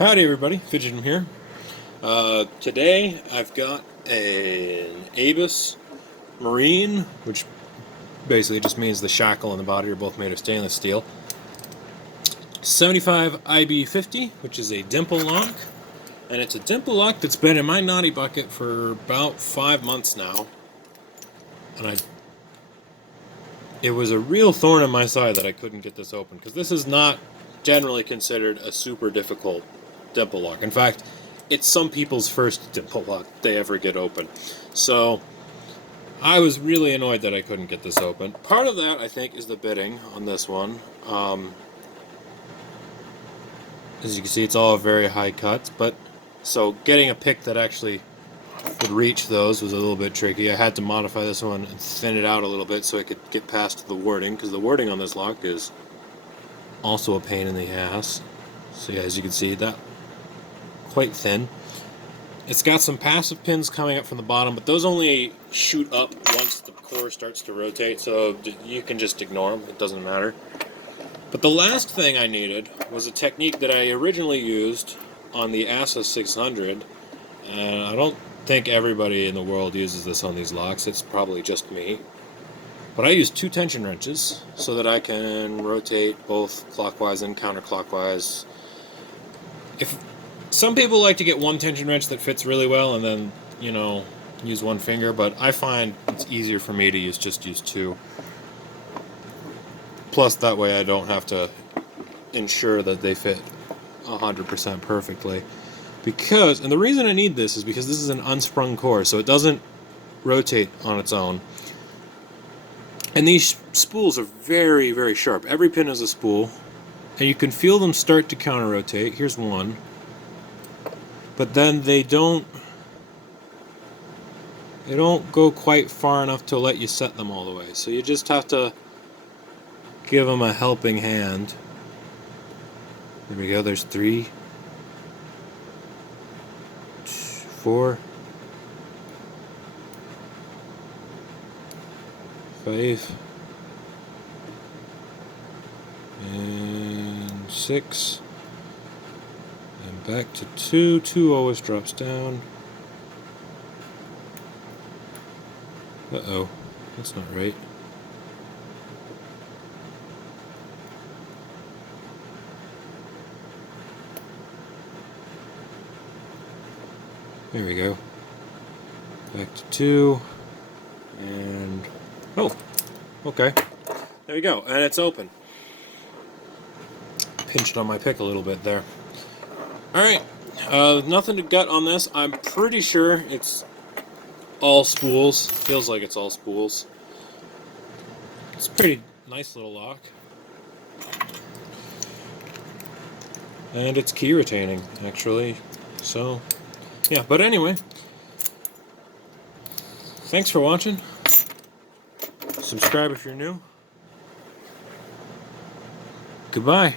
Howdy everybody, Fidgetum here. Today I've got an ABUS Marine, which basically just means the shackle and the body are both made of stainless steel. 75 IB50, which is a dimple lock. And it's a dimple lock that's been in my naughty bucket for about 5 months now. And it was a real thorn in my side that I couldn't get this open, because this is not generally considered a super difficult dimple lock. In fact, it's some people's first dimple lock they ever get open. So I was really annoyed that I couldn't get this open. Part of that, I think, is the bitting on this one. As you can see, it's all very high cuts, but so getting a pick that actually would reach those was a little bit tricky. I had to modify this one and thin it out a little bit so I could get past the wording, because the wording on this lock is also a pain in the ass. So yeah, as you can see, that quite thin. It's got some passive pins coming up from the bottom, but those only shoot up once the core starts to rotate, so you can just ignore them. It doesn't matter. But the last thing I needed was a technique that I originally used on the ABUS 600, and I don't think everybody in the world uses this on these locks. It's probably just me. But I use 2 tension wrenches so that I can rotate both clockwise and counterclockwise. If some people like to get 1 tension wrench that fits really well and then, use 1 finger, but I find it's easier for me to use 2. Plus, that way I don't have to ensure that they fit 100% perfectly. And the reason I need this is because this is an unsprung core, so it doesn't rotate on its own. And these spools are very, very sharp. Every pin is a spool, and you can feel them start to counter-rotate. Here's one. But then they don't go quite far enough to let you set them all the way. So you just have to give them a helping hand. There we go, there's 3, 4, 5, and 6, and back to 2. 2 always drops down. Uh-oh, that's not right. There we go. Back to 2, and oh, okay. There we go, and it's open. Pinched on my pick a little bit there. Alright, nothing to gut on this. I'm pretty sure it's all spools. Feels like it's all spools. It's a pretty nice little lock. And it's key retaining, actually. So, yeah, but anyway. Thanks for watching. Subscribe if you're new. Goodbye.